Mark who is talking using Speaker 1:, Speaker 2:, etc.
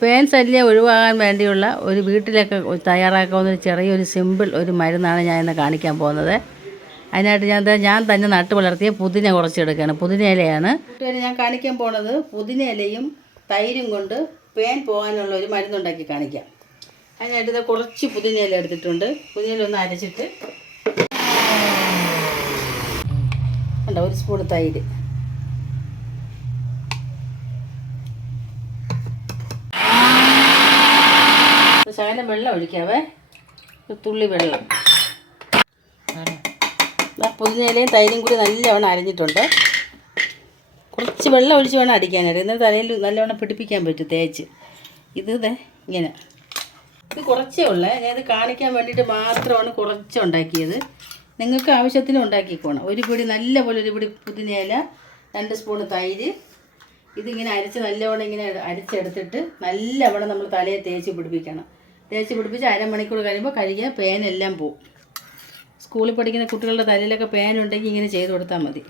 Speaker 1: പേൻ ശല്യം ഒഴിവാകാൻ വേണ്ടിയുള്ള ഒരു വീട്ടിലൊക്കെ തയ്യാറാക്കാവുന്ന ഒരു ചെറിയൊരു സിമ്പിൾ ഒരു മരുന്നാണ് ഞാൻ ഇന്ന് കാണിക്കാൻ പോകുന്നത്. അതിനായിട്ട് ഞാൻ ഞാൻ തന്നെ നട്ട് വളർത്തിയ പുതിന കുറച്ചെടുക്കുകയാണ്. പുതിന ഇലയാണ്. ഞാൻ കാണിക്കാൻ പോണത് പുതിന ഇലയും തൈരും കൊണ്ട് പേൻ പോകാനുള്ള ഒരു മരുന്നുണ്ടാക്കി കാണിക്കാം. അതിനായിട്ട് കുറച്ച് പുതിന ഇല എടുത്തിട്ടുണ്ട്. പുതിന ഇല ഒന്ന് അരച്ചിട്ട്. ഒരു സ്പൂൺ തൈര് ഒരു ശകലം വെള്ളം ഒഴിക്കാവേ. തുള്ളി വെള്ളം. പുതിനയിലയും തൈരും കൂടി നല്ലവണ്ണം അരഞ്ഞിട്ടുണ്ട്. കുറച്ച് വെള്ളം ഒഴിച്ച് വേണം അടിക്കാനായിട്ട്. എന്നാൽ തലയിൽ നല്ലവണ്ണം പിടിപ്പിക്കാൻ പറ്റും തേച്ച്. ഇത് ഇങ്ങനെ. ഇത് കുറച്ചേ ഉള്ളേ. ഇത് കാണിക്കാൻ വേണ്ടിയിട്ട് മാത്രമാണ് കുറച്ച് ഉണ്ടാക്കിയത്. നിങ്ങൾക്ക് ആവശ്യത്തിന് ഉണ്ടാക്കിക്കോണം. ഒരു പിടി നല്ല പോലെ ഒരു പിടി പുതിനയില രണ്ട് സ്പൂണ് തൈര്. ഇതിങ്ങനെ അരച്ച് നല്ലവണ്ണം ഇങ്ങനെ അരിച്ചെടുത്തിട്ട് നല്ലവണ്ണം നമ്മൾ തലയെ തേച്ച് പിടിപ്പിക്കണം. തേച്ച് പിടിപ്പിച്ച് അരമണിക്കൂർ കഴിയുമ്പോൾ കഴുകിയാൽ പേനെല്ലാം പോവും. സ്കൂളിൽ പഠിക്കുന്ന കുട്ടികളുടെ തലയിലൊക്കെ പേനുണ്ടെങ്കിൽ ഇങ്ങനെ ചെയ്ത് കൊടുത്താൽ മതി.